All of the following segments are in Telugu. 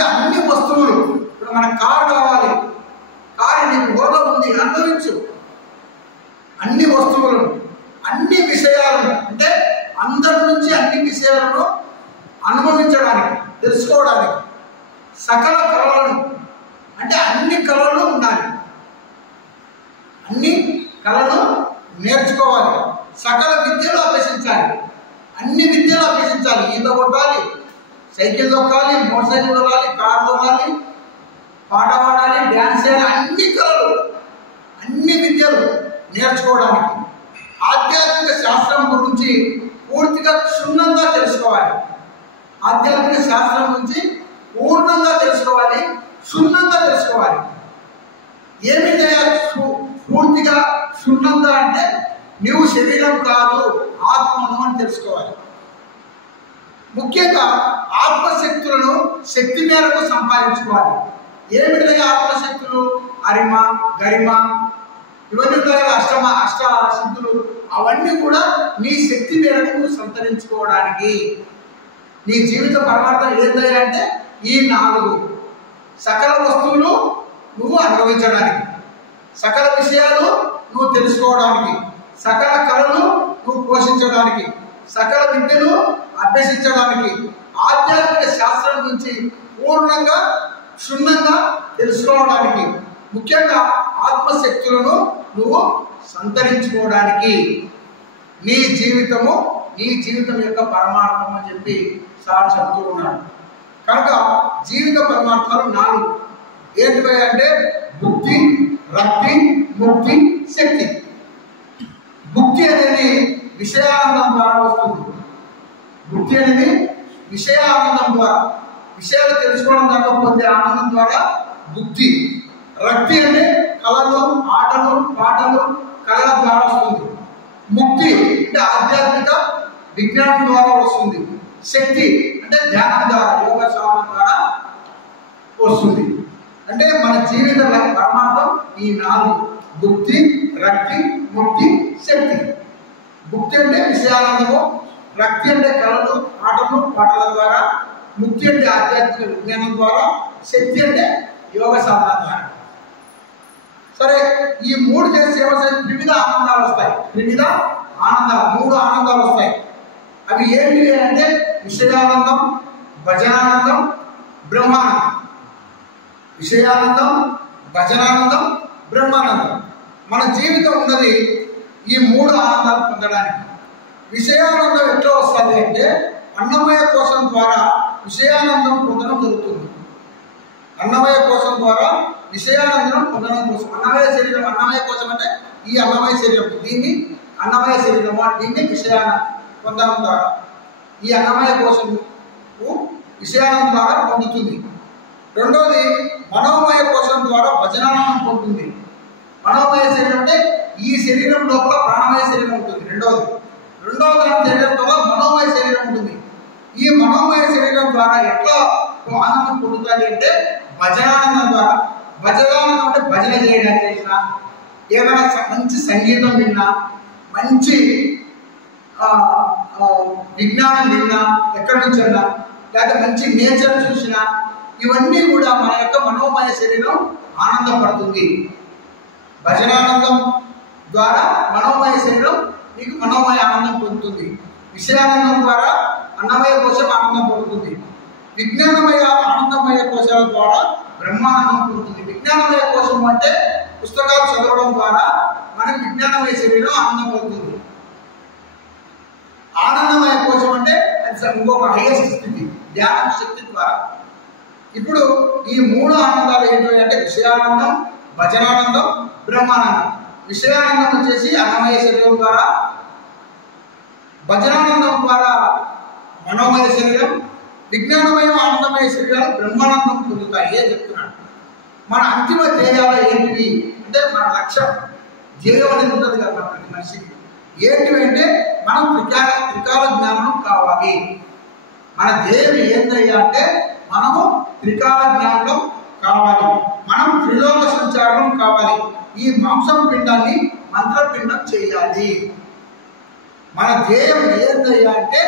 అంటే అన్ని వస్తువులు. ఇప్పుడు మనకు కారు కావాలి, కారు నీకు హోదా ఉంది, అనుభవించు. అన్ని వస్తువులను, అన్ని విషయాలను, అంటే అందరి నుంచి అన్ని విషయాలను అనుభవించడానికి, తెలుసుకోవడానికి. సకల కళలను, అంటే అన్ని కళలు ఉండాలి, అన్ని కళలు నేర్చుకోవాలి. సకల విద్యలు అభ్యసించాలి, అన్ని విద్యలు అభ్యసించాలి. ఈత కొట్టాలి, సైకిల్ తొక్కాలి, మోటార్ సైకిల్ తొక్కాలి, కారు తొక్కాలి, పాట పాడాలి, డ్యాన్స్ చేయాలి. అన్ని కళలు, అన్ని విద్యలు నేర్చుకోవడానికి. ఆధ్యాత్మిక శాస్త్రం గురించి పూర్తిగా క్షుణ్ణంగా తెలుసుకోవాలి. ఆధ్యాత్మిక శాస్త్రం గురించి పూర్ణంగా తెలుసుకోవాలి, క్షుణ్ణంగా తెలుసుకోవాలి. ఏమి చేయాలి? పూర్తిగా క్షుణ్ణంగా అంటే నువ్వు శరీరం కాదు, ఆత్మను అని తెలుసుకోవాలి. ముఖ్యంగా ఆత్మశక్తులను శక్తి మేరకు సంపాదించుకోవాలి. ఏమిటి ఆత్మశక్తులు? అరిమ, గరిమ, ఇవన్నీ ఉంటాయి కదా, అష్ట సిద్ధులు. అవన్నీ కూడా నీ శక్తి మేరకు నువ్వు సంతరించుకోవడానికి. నీ జీవిత పరమార్థం ఏంటంటే అంటే ఈ 4: సకల వస్తువులు నువ్వు అనుభవించడానికి, సకల విషయాలు నువ్వు తెలుసుకోవడానికి, సకల కళలు నువ్వు పోషించడానికి, సకల విద్యలు అభ్యసించడానికి, ఆధ్యాత్మిక శాస్త్రం గురించి పూర్ణంగా క్షుణ్ణంగా తెలుసుకోవడానికి, ముఖ్యంగా ఆత్మశక్తులను నువ్వు సంతరించుకోవడానికి. నీ జీవితం యొక్క పరమార్థం అని చెప్పి సార్ చెప్తూ ఉన్నాడు. కనుక జీవిత పరమార్థాలు 4 ఏంటివి అంటే భుక్తి, రక్తి, ముక్తి, శక్తి. భుక్తి అనేది విషయానందం ద్వారా వస్తుంది. భుక్తి అనేది విషయానందం ద్వారా, విషయాలు తెలుసుకోవడం దాకా పొందే ఆనందం ద్వారా భుక్తి. రక్తి అంటే కళలు, ఆటలు, పాటలు, కళల ద్వారా వస్తుంది. ముక్తి అంటే ఆధ్యాత్మిక విజ్ఞానం ద్వారా వస్తుంది. శక్తి అంటే ధ్యానం ద్వారా, యోగ సాధన ద్వారా వస్తుంది. అంటే మన జీవిత పరమార్థం ఈ 4: భుక్తి, రక్తి, ముక్తి, శక్తి. భుక్తి అంటే విషయానందము, రక్తి అంటే కళలు, ఆటలు, పాటల ద్వారా, ముక్తి అంటే ఆధ్యాత్మిక విజ్ఞానం ద్వారా, శక్తి అంటే యోగ సాధన ద్వారా. సరే, ఈ 3 చేసి త్రివిధ ఆనందాలు వస్తాయి. త్రివిధ ఆనందాలు, 3 ఆనందాలు వస్తాయి. అవి ఏంటి అంటే విషయానందం, భజనానందం, బ్రహ్మానందం. విషయానందం, భజనానందం, బ్రహ్మానందం. మన జీవితం ఉన్నది ఈ 3 ఆనందాలు పొందడానికి. విషయానందం ఎట్లా వస్తుంది అంటే అన్నమయ కోశం ద్వారా విషయానందం పొందడం జరుగుతుంది. అన్నమయ కోశం ద్వారా విషయానందం పొందడం కోసం. అన్నమయ శరీరం, అన్నమయ కోశం అంటే ఈ అన్నమయ శరీరం, దీన్ని అన్నమయ శరీరం, దీన్ని విషయాన్ని పొందడం ద్వారా ఈ అన్నమయ కోశం విషయానం ద్వారా పొందుతుంది. రెండోది మనోమయ కోశం ద్వారా భజనానందం పొందుతుంది. మనోమయ శరీరం అంటే ఈ శరీరం లోపల ప్రాణమయ శరీరం ఉంటుంది. రెండవ శరీరం ద్వారా మనోమయ శరీరం ఉంటుంది. ఈ మనోమయ శరీరం ద్వారా ఎట్లా ఆనందం పొందుతాయి అంటే భజనానందం ద్వారా. భజనానందం అంటే భజన చేయడానికి చేసిన, ఏదైనా మంచి సంగీతం విన్నా, మంచి విజ్ఞానం విన్నా, ఎక్కడి నుంచి అన్నా, లేకపోతే మంచి నేచర్ చూసినా, ఇవన్నీ కూడా మన యొక్క మనోమయ శరీరం ఆనందపడుతుంది. భజనానందం ద్వారా మనోమయ శరీరం నీకు మనోమయ ఆనందం పొందుతుంది. విషయానందం ద్వారా అన్నమయ కోశం ఆనందం పొందుతుంది. విజ్ఞానమయ ఆనందమయ కోశాల ద్వారా బ్రహ్మానందం పొందుతుంది. విజ్ఞానమయ కోశం అంటే పుస్తకాలు చదవడం ద్వారా మనకి విజ్ఞానమయ శరీరం ఆనందం పొందుతుంది. ఆనందమయ కోశం అంటే అది ఇంకొక హైయెస్ట్ స్థితి, ధ్యాన శక్తి ద్వారా. ఇప్పుడు ఈ 3 ఆనందాలు ఏంటి అంటే విషయానందం, భజనానందం, బ్రహ్మానందం. విషయానందం వచ్చేసి అన్నమయ శరీరం ద్వారా, భజనానందం ద్వారా మనోమయ శరీరం, విజ్ఞానమయ ఆనందమయ శరీరాలు బ్రహ్మానందం పొందుతాయి అని చెప్తున్నాడు. మన అంతిమ ధ్యేయాలు ఏంటివి అంటే మన లక్ష్యం, ధ్యేయం అనేది ఉంటుంది కదా ప్రతి మనిషికి. ఏంటివంటే మనం త్రికాల జ్ఞానం కావాలి. మన ధ్యేయం ఏంటయ్యా అంటే మనము త్రికాల జ్ఞానం కావాలి, మనం త్రిలోక సంచారం కావాలి, ఈ మాంసం పిండాన్ని మంత్రపిండం చేయాలి. మన ధ్యేయం ఏంటయ్యా అంటే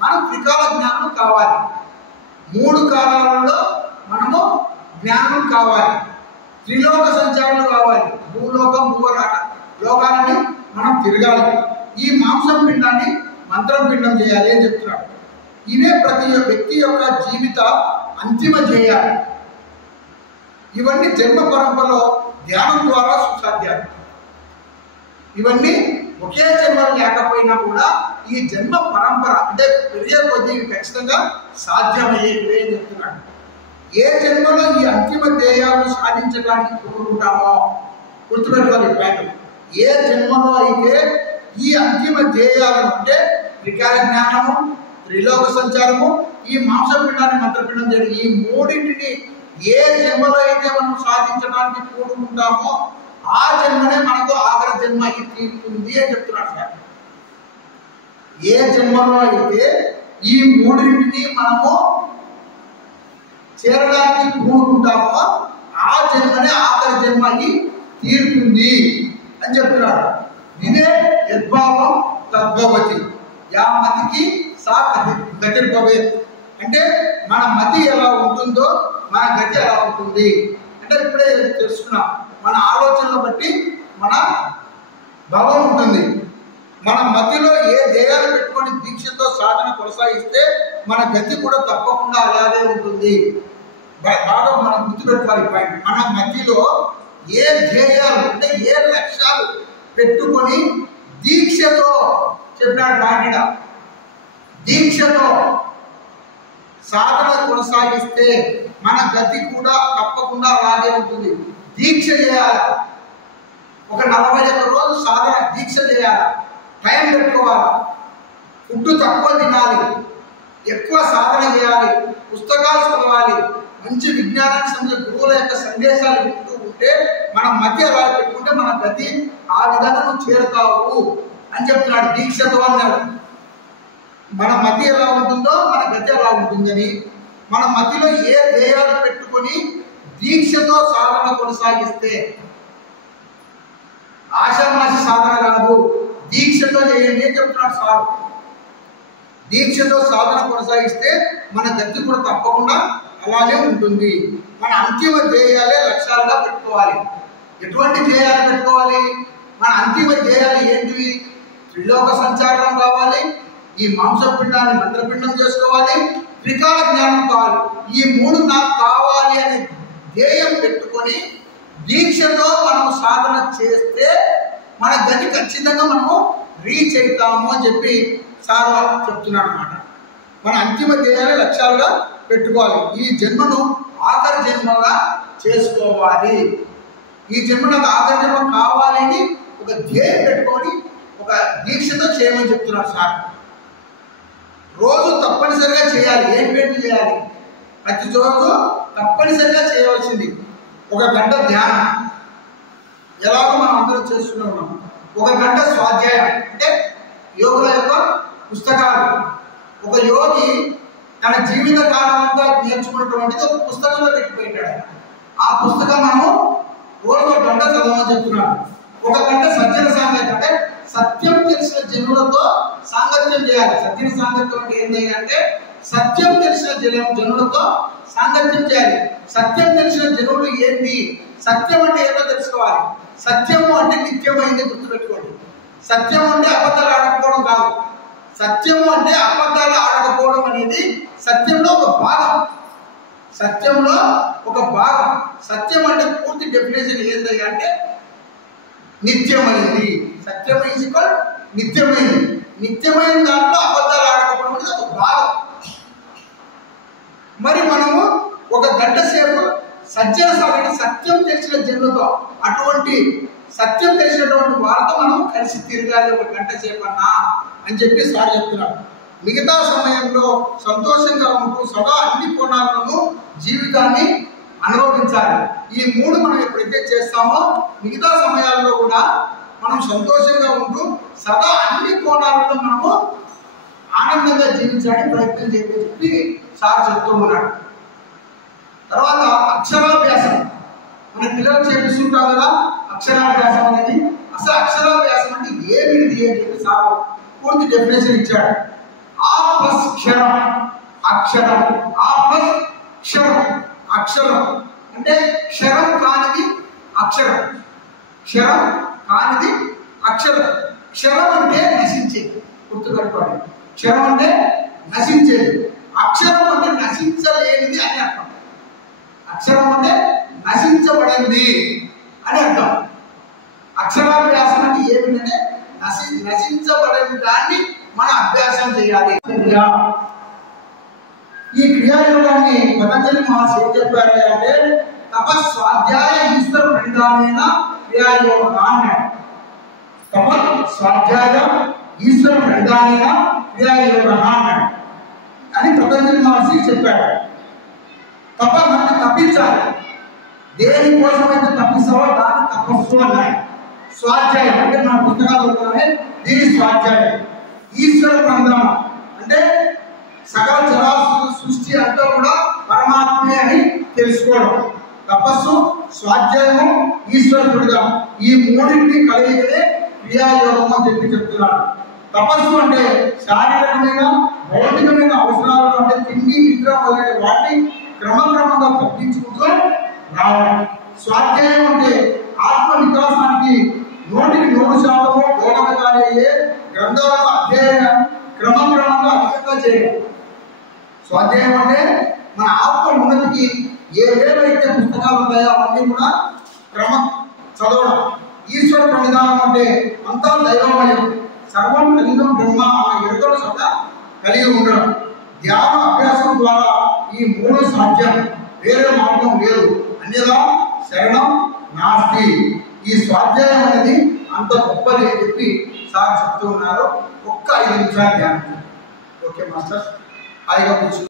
మనం త్రికాల జ్ఞానం కావాలి. 3 కాలాలలో మనం జ్ఞానం కావాలి, త్రిలోక సంచారులు కావాలి, భూలోకం భూవరాట లోకాలని మనం తిరగాలి, ఈ మాంసం పిండాన్ని మంత్రం పిండం చేయాలి అని చెప్తున్నాడు. ఇవే ప్రతి వ్యక్తి యొక్క జీవిత అంతిమ ధ్యేయాలు. ఇవన్నీ జన్మ పరంపరలో ధ్యానం ద్వారా సుసాధ్యాలు. ఇవన్నీ ఒకే జన్మలు లేకపోయినా కూడా ఈ జన్మ పరంపర అంటే పెరిగే కొద్దీ ఖచ్చితంగా సాధ్యమయ్యేవి అని చెప్తున్నాడు. ఏ జన్మలో ఈ అంతిమ ధ్యేయాలను సాధించడానికి కోరుకుంటామో గుర్తుపెట్టుకోవాలి పాయింట్. ఏ జన్మలో అయితే ఈ అంతిమ ధ్యేయాలను అంటే త్రికాల జ్ఞానము, త్రిలోక సంచారము, ఈ మాంసపిండాన్ని మంత్రపిండం చేయడం, ఈ మూడింటిని ఏ జన్మలో అయితే మనం సాధించడానికి కోరుకుంటామో ఆ జన్మనే మనకు ఆఖరి జన్మ అయి తీరుతుంది అని చెప్తున్నాడు సార్. ఏ జన్మలో అయితే ఈ మూడింటిని మనము చేరడానికి కోరుకుంటామో ఆ జన్మనే ఆఖరి జన్మ అయి తీరుతుంది అని చెప్తున్నాడు. ఇదే యద్భావం తద్భవతి, యా మతికి సా గతిర్భవే. అంటే మన మతి ఎలా ఉంటుందో మన గతి ఎలా ఉంటుంది అంటే ఇప్పుడే తెలుసుకున్నాం. మన ఆలోచనలు బట్టి మన భావం ఉంటుంది. మన మతిలో ఏ ధ్యేయాలు పెట్టుకొని దీక్షతో సాధన కొనసాగిస్తే మన గతి కూడా తప్పకుండా అలాగే ఉంటుంది. బాగా మనం గుర్తుపెట్టుకోవాలి పాయింట్. మన మతిలో ఏ ధ్యేయాలు అంటే ఏ లక్ష్యాలు పెట్టుకొని దీక్షతో చెప్పినాడు పాయింట్, దీక్షతో సాధన కొనసాగిస్తే మన గతి కూడా తప్పకుండా అలాగే ఉంటుంది. దీక్ష చేయాలి, ఒక 41 రోజులు సాధన దీక్ష చేయాలి, టైం పెట్టుకోవాలి, ఫుడ్ తక్కువ తినాలి, ఎక్కువ సాధన చేయాలి, పుస్తకాలు చదవాలి, మంచి విజ్ఞానానికి సంబంధించిన గురువుల యొక్క సందేశాలు వింటూ ఉంటే మన మధ్య అలా పెట్టుకుంటే మన గతి ఆ విధంగా నువ్వు చేరుతావు అని చెప్తున్నాడు. దీక్షతో అన్నాడు. మన మతి ఎలా ఉంటుందో మన గతి ఎలా ఉంటుందని, మన మతిలో ఏ ధ్యేయాలు పెట్టుకొని దీక్షతో సాధన కొనసాగిస్తే, ఆషామాషి సాధన కాదు, దీక్షతో చేయండి అని చెప్తున్నాడు సార్. దీక్షతో సాధన కొనసాగిస్తే మన గతి కూడా తప్పకుండా అలానే ఉంటుంది. మన అంతిమ ధ్యేయాలే లక్ష్యాలుగా పెట్టుకోవాలి. ఎటువంటి ధ్యేయాలు పెట్టుకోవాలి? మన అంతిమ ధ్యేయాలు ఏంటివి? త్రిలోక సంచారం కావాలి, ఈ మాంసపిండాన్ని మంత్రపిండం చేసుకోవాలి, త్రికాల జ్ఞానం కావాలి. ఈ మూడు నాకు కావాలి అనే ధ్యేయం పెట్టుకొని దీక్షతో మనం సాధన చేస్తే మన గతి ఖచ్చితంగా మనము రీచ్ అవుతాము అని చెప్పి సార్ చెప్తున్నాడు అన్నమాట. మన అంతిమ ధ్యేయాన్ని లక్ష్యాలుగా పెట్టుకోవాలి. ఈ జన్మను ఆఖరి జన్మగా చేసుకోవాలి. ఈ జన్మ నాకు ఆఖరి జన్మ కావాలి అని ఒక ధ్యేయం పెట్టుకొని ఒక దీక్షతో చేయమని చెప్తున్నాడు సార్. రోజు తప్పనిసరిగా చేయాలి. ఏంటి చేయాలి? ప్రతి రోజు తప్పనిసరిగా చేయవలసింది 1 గంట ధ్యానం, ఎలాగో మనం అందరం చేస్తున్నాం. 1 గంట స్వాధ్యాయం అంటే యోగుల యొక్క పుస్తకాలు. ఒక యోగి తన జీవిత కాలం అంతా నేర్చుకున్నటువంటిది ఒక పుస్తకంలో పెట్టిపోయింటాడు. ఆ పుస్తకం మనము రోజు 1 గంట చదవమని చెప్తున్నాడు. 1 గంట సజ్జన సాంగత్యం అంటే సత్యం తెలిసిన జనులతో సాంగత్యం చేయాలి. సత్యం సాంగత్యం అంటే ఏంటి అంటే సత్యం తెలిసిన జనులతో సాంగత్యం చేయాలి. సత్యం తెలిసిన జనులు ఏంటి? సత్యం అంటే ఏంటో తెలుసుకోవాలి. సత్యము అంటే నిత్యమైంది గుర్తుపెట్టుకోండి. సత్యం అంటే అబద్ధాలు ఆడకపోవడం కాదు. సత్యము అంటే అబద్ధాలు ఆడకపోవడం అనేది సత్యంలో ఒక భాగం. సత్యంలో ఒక భాగం. సత్యం అంటే పూర్తి డెఫినేషన్ ఏంటి అంటే నిత్యమైంది. సత్యం ఈజ్ ఈక్వల్ నిత్యమైంది. నిత్యమైన దాంట్లో అబద్ధాలు ఆడకపోవడం అనేది ఒక భాగం. మరి మనము 1 గంట సేపు సజ్జన సాగటి సత్యం తెలిసిన జనులతో, అటువంటి సత్యం తెలిసినటువంటి వారితో మనం కలిసి తిరగాలి 1 గంట సేపు అన్నా అని చెప్పి సార్ చెప్తున్నాడు. మిగతా సమయంలో సంతోషంగా ఉంటూ సదా అన్ని కోణాలను జీవితాన్ని అనుభవించాలి. ఈ 3 మనం ఎప్పుడైతే చేస్తామో మిగతా సమయాల్లో కూడా మనం సంతోషంగా ఉంటూ సదా అన్ని కోణాలను మనము ఆనందంగా జీవించడానికి ప్రయత్నం చేయని చెప్పి సార్ చెప్తూ ఉన్నాడు. తర్వాత అక్షరాభ్యాసం మన పిల్లలు చేపిస్తుంటాం కదా అక్షరాభ్యాసం అనేది. అసలు అక్షరాభ్యాసం అంటే ఏమిటి అని చెప్పి సార్ పూర్తి డెఫినేషన్ ఇచ్చాడు. ఆ ప్లస్ క్షరం అక్షరం, ఆ ప్లస్ క్షరం అక్షరం అంటే క్షరం కానిది అక్షరం, క్షరం కానిది అక్షరం. క్షరం అంటే నశించేది, గుర్తుపెట్టుకోండి. క్షరం అంటే నశించేది, అక్షరం అంటే నశించలేనిది అని అర్థం. అక్షరం అంటే నశించబడింది అని అర్థం. అక్షరాభ్యాసం అంటే ఏమిటంటే నశించబడని దాన్ని మనం అభ్యాసం చేయాలి. ఈ క్రియాయోగాన్ని పతంజలి మహర్షి ఏం చెప్పారు అంటే తపస్వాధ్యాయ ఈశ్వర ప్రణిధానైన క్రియాయోగ అన్నాడు. తపస్వాధ్యాయ ఈశ్వర ప్రణిధానైన క్రియాయోగ అన్నాడు అని పతంజలి మహర్షి చెప్పాడు. తపస్సు అంటే తప్పించాలి. దేనికోసమైతే తప్పిస్తావో దాన్ని తపస్సు అన్నాయి. స్వాధ్యాయం అంటే మన పుస్తకాలు చదువుతానే దీని స్వాధ్యాయం. ఈశ్వర ప్రణిధానం అంటే సకల చరాచర సృష్టి అంతా కూడా పరమాత్మే అని తెలుసుకోవడం. తపస్సు, స్వాధ్యాయము, ఈశ్వర ప్రణిధానం ఈ మూడింటిని కలిగితే క్రియాయోగం అని చెప్తున్నాడు. తపస్సు అంటే శారీరకమైన భౌతికమైన అవసరాలు అంటే తిండి నిద్ర మొదలైన వాటిని క్రమక్రమంగా తగ్గించుకుంటూ రావడం. స్వాధ్యాయం అంటే ఆత్మ వికాసానికి 100% బోధనకారి అయ్యే గ్రంథాల అధ్యయనం క్రమక్రమంగా అధికంగా చేయడం. స్వాధ్యాయం అంటే మన ఆత్మ ఉన్నతికి ఏవేవైతే పుస్తకాలు ఉన్నాయో అవన్నీ కూడా క్రమం చదవడం. ఈశ్వర ప్రణిధానం అంటే అంతా దైవమయం, సర్వం కలిగం బ్రహ్మ ఎరుకల సత కలిగి ఉండడం. ధ్యాన అభ్యాసం ద్వారా ఈ 3 సాధ్యం, వేరే మార్గం లేదు. అన్యదా శరణం నాస్తి. ఈ స్వాధ్యాయం అనేది అంత గొప్పది అని చెప్పి సార్ చెప్తూ ఉన్నారు. ఒక్క 5 నిమిషాలు ధ్యానం. ఓకే మాస్టర్, హాయిగా కూర్చో.